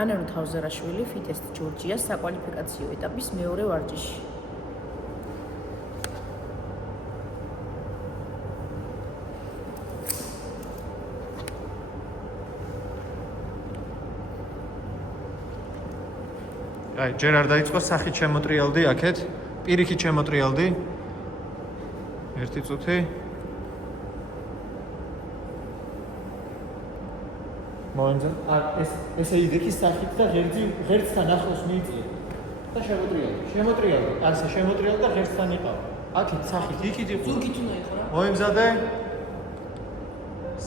ანანუ თავზარაშვილი ფიტესტ ჯორჯიას საკვალიფიკაციო ეტაპის მეორე ვარჯიში. აი, ჯერ არ დაიწყო სახით შემოტრიალდი აქეთ, პირიქით შემოტრიალდი. ერთი წუთი. მოინძენ, ესე იდექის სახით და ღერცთან ახლოს მიიწია. და შემოტრიალდი. ასე შემოტრიალდი და ღერცთან იყავ. აქეთ სახით იქით იყო. ზურგით უნდა იყო რა. მოიმზადე.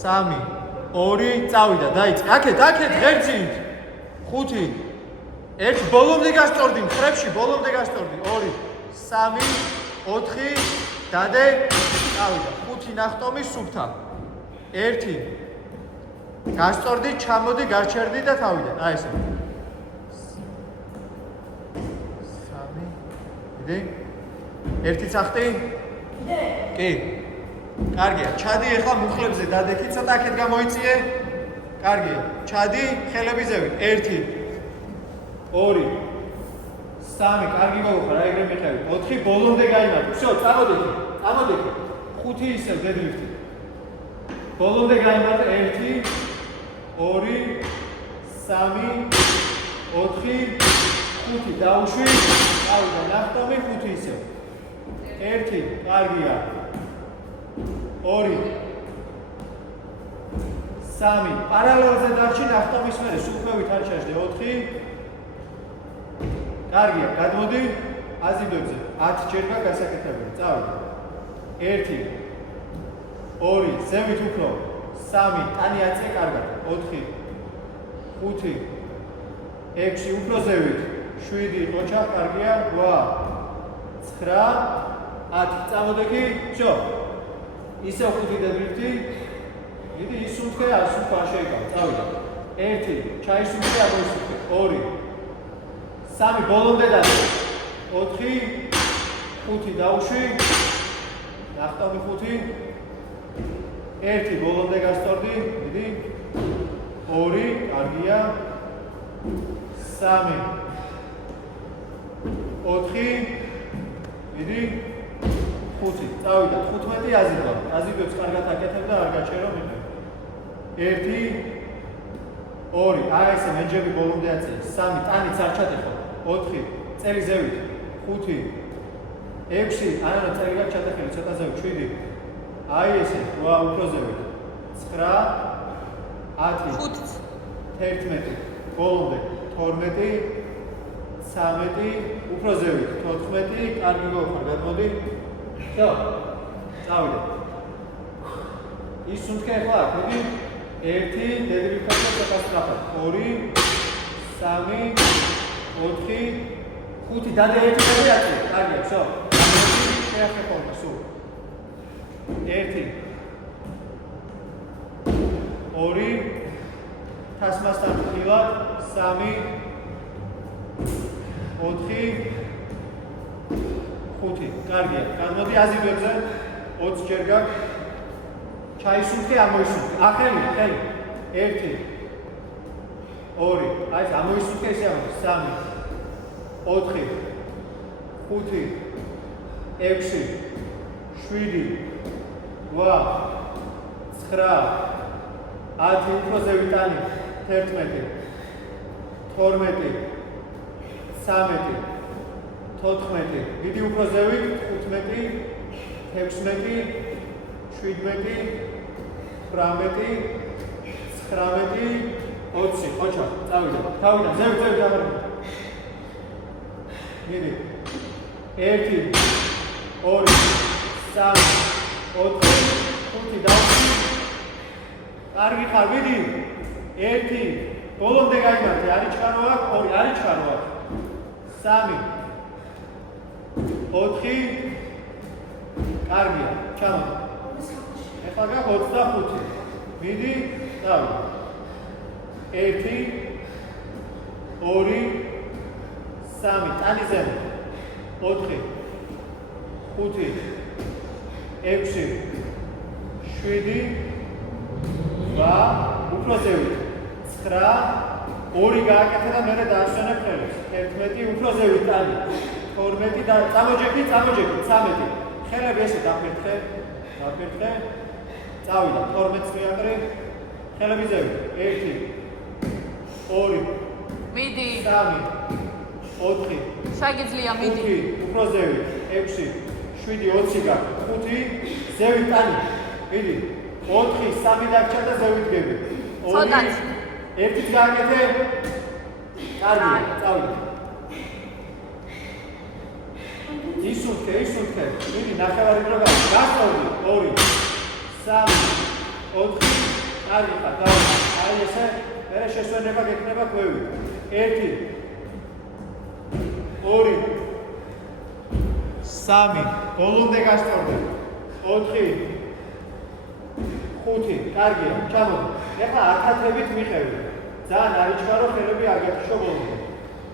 3 2 წავიდა, დაიწყე. აქეთ ღერძით. 5 1 ბოლომდე გასწორდი, მხრებში ბოლომდე გასწორდი. 2 3 4 დადე, წავიდა. 5 ნახტომი სუფთა. 1 გასწორდი, ჩამოდი, გაჩერდი და თავიდან. აი ესე. 3 დიდი. 1 წახტი? კიდე? კი. კარგია. ჩადი ახლა მუხლებზე დადექი, ცოტა აქეთ გამოიწიე. კარგია. ჩადი, ხელები ზევით. 1 2 3 კარგი მოვხარ, რა ეგრე მიხევი. 4 ბოლომდე გაიმართ. всё, წამოდექი. 5 ისევ დედლიფტი. ბოლომდე გაიმართ 1 2 3 4 5 დაუშვი. წავიდა ნახტომი 5 ისევ. 1 კარგია. 2 3 პარალელზე დარჩი ნახტომის მერე სუფევით არ ჩაჯდე 4 კარგია, გადმოდი აზიდოებზე 10 ჯერგა გასაკეთებელი. წავიდა. 1 2 ზევით უფრო 3 ტანი აწე კარგად. 4 5 6 უფრო ზევით 7 ყოჩა კარგია. 8 9 10 წამოდექი. всё. ისევ 5 დედრიფტი. დიდი ისუნთქე ასუნთქა შეიკავ. წავიდა. 1 ჩაისუნთქე აღმოსუნთქე. 2 3 ბოლომდე დადე. 4 5 დაუშვი. ნახტომი 5 1 ბოლომდე გასწორდი. დიდი 2 კარგია. 3 4 დიდი 5 წავიდა. 15 აზიდვა. აზიდვებს კარგად აკეთებ და არ გაჩერო მე. 1 2 აი ესე მეჯები ბოლომდე აწე. 3 ტანიც არ ჩადეხო. 4 წელი ზევით. 5 6 არა წელიგად ჩადეხელი ცოტა ზევით. 7 აი ესე ვა უფრო ზევით. 9 10 11 ბოლომდე 12 13 უფრო ზევით. 14 კარგი გოხარ გადმოდი. всё. წავიდე. ისუნთქე ახლა აქ მიდი. 1 დედრიფტა ცოტა სწრაფად. 2 3 4 5 დადე 1 დადე აწე. კარგია, всё. შეახერხო სულ. 1 2 თასმასთან ხილად 3 4 5 კარგია. გადმოდი აზიდვებზე 20 ჯერ გაქვს. ჩაისუნთქე, ამოისუნთქე. ახელი, ხელი. 1 2 აი ამოისუნთქე ესე ამოს. 3 4 5 6 7 8 9 10 უფრო ზევიტანი 11 12 13 14 დიდი უფრო ზევით 15 16 17 18 19 20 ხოჩა წავიდა თავიდან ზევით ამერე მიდი 1 2 3 4 5 დავში კარგი ხარ მიდი 1 ბოლომდე გაიმართე არის ჩქარო აქ 2 არის ჩქარო აქ 3 4 კარგია ჩამო ეხლა გაკ 25 მიდი დავი 1 2 3 ტანი ზემო 4 5 6 7 8 უფრო ზევით 9 2 გააკეთა და მერე დაასვენებ ხელებს. 11 უფრო ზევით ტანი. 12 და წამოჯექი, 13. ხელები ესე დაფერთხე. წავიდა 12-ს მიაკრე. ხელები ზევით. 1 2 მიდი 3 4 შეგიძლია მიდი 5 უფრო ზევით 6 7 20 გაქვს 5 ზევით ტანი მიდი 4 3 დაგჭა და ზევით გები 2 1-ით გააკეთე კარგი წავიდე ისუნთქე მიდი ნახევარი დრო გასწორდი 2 3 4 კარგი ხარ დავიდა აი ესე მერე შესვენება გექნება ქვევი 1 2 3 ბოლომდე გასწორდი 4 5 კარგია ჩამოდი ეხლა ათათებით მიყევი ძალიან არიჩქარო ხელები არ გეფშო ბოლომდე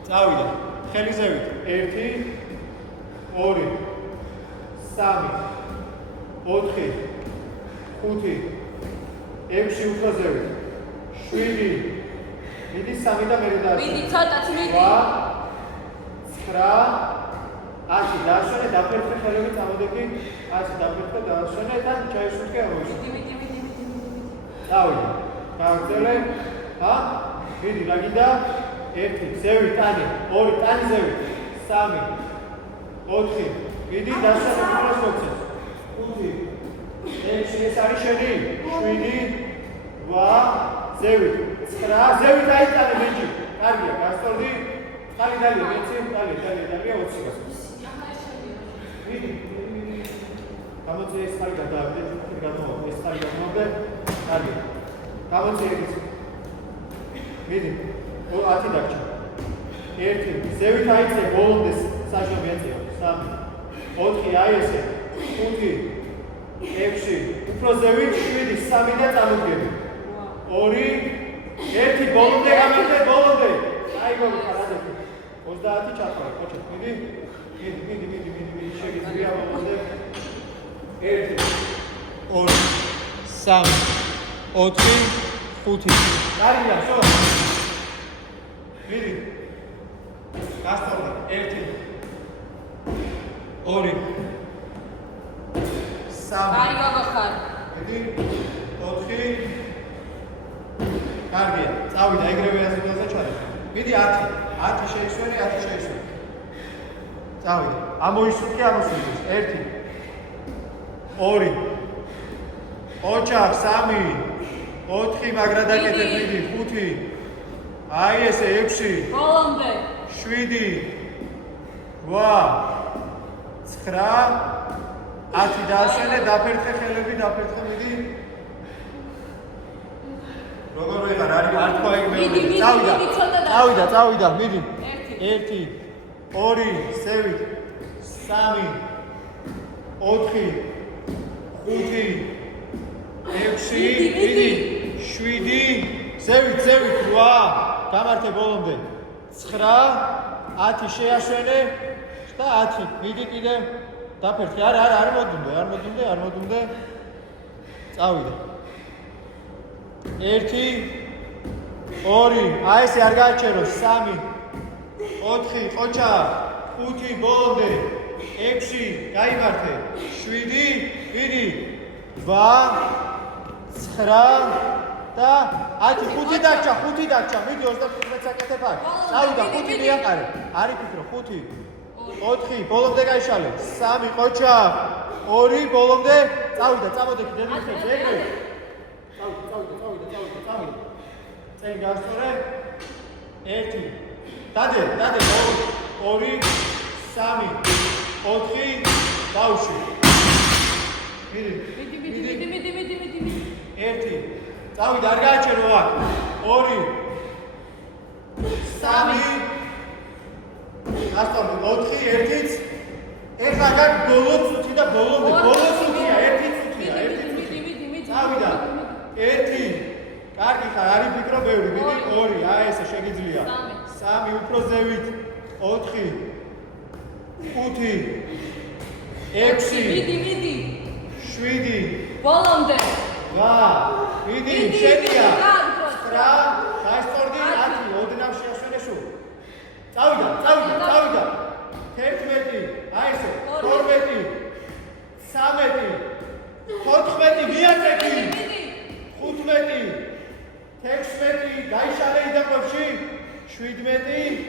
წავიდა ხელი ზევით 1 2 3 4 5 6 უფრო ზევით 7 მიდი 3 და მერე დაასვენე მიდი ცოტაც მიდი 9 10 დაასვენე დაფერთხე ხელები წამოდეგი 10 დაფერთხე დაასვენე და ჩაისუნთქე ამოისუნთქე მიდი დავიდა გავგზელე მიდი რა გინდა 1 ზევით ტანი 2 ტანი ზევით 3 4 მიდი დაასვენე უბრალოდ 5 6 ეს არის შენი 7 8 ზევით 9 ზევით აიტანე მეჯი კარგია გასწორდი ხალი დალია მეცი დალია 20 გასწორდი მიდი გამოწე ეს ხალი გადავიდე ეს ხალი გადავიდე კარგი გამოწე ეს მიდი 10 დაგჭა 1 ზევით აიწე ბოლომდე საჯობი ეწეო 3 4 აი ესე 5 6 უფრო ზევით 7 3 და წამოდგები 2 1 ბოლომდე გამეთე ბოლომდე აი გოგხარადები 30 ჩაყარა კოჩე მიდი შეგიძლია ბოლომდე 1 2 3 4 5 კარგია შო მიდი გასწორდი 1 2 3 აი გოგოხარ მიდი 4 კარგია წავიდა ეგრევე ასეთაზე ჩარე მიდი 10 შეისვენე 10 შეისვენე წავიდა ამოისუნთქე 1 2 ოჯახ 3 4 მაგრა დაკეთე მიდი 5 აი ესე 6 ბოლომდე 7 8 9 10 დაასვენე დაფერთხე ხელები დაფერთხე მიდი როგორ ვეღარ არის არ თქვა ეგ მეორე წავიდა მიდი 1 2 ზევით 3 4 5 6 მიდი 7 ზევით 8 გამართე ბოლომდე 9 10 შეასვენე და 10 მიდი კიდე დაფერთხე არ მოდუნდე წავიდა 1 2 აი ესე არ გააჩერო 3 4 ყოჩა 5 ბოლომდე 6 გაიმართე 7 მიდი 8 9 და 10 5 დაგჭა მიდი 35 საკეთებ აქ წავიდა 5 მიაყარე არი ფიქრო 5 4 ბოლომდე გაიშალე 3 ყოჩა 2 ბოლომდე წავიდა წამოდექი დედიფებს ეგრე წავიდა წენ გასწორე 1 დადე 2 3 4 ბავშვი მიდი 1 წავიდა არ გააჩერო აქ 2 3 გასწორე 4 1-იც ეხლა გაკ ბოლო წუთი და ბოლომდე ბოლო წუთია 1 წუთია 1 წუთი წავიდა 1 კარგი ხარ არის ფიქრო ბევრი მიდი 2 აი ესე შეგიძლია 3 უფრო ზევით 4 5 6 მიდი 7 ბოლომდე 8 მიდი შენია 9 გაისწორდი 10 წავიდა 11 აი ესე 12 13 14 მიაწექი 15 16 გაიშალე იდაკვებში 17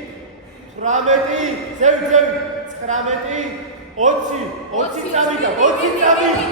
18 ზევი 19 20 წავიდა 20 წავიდა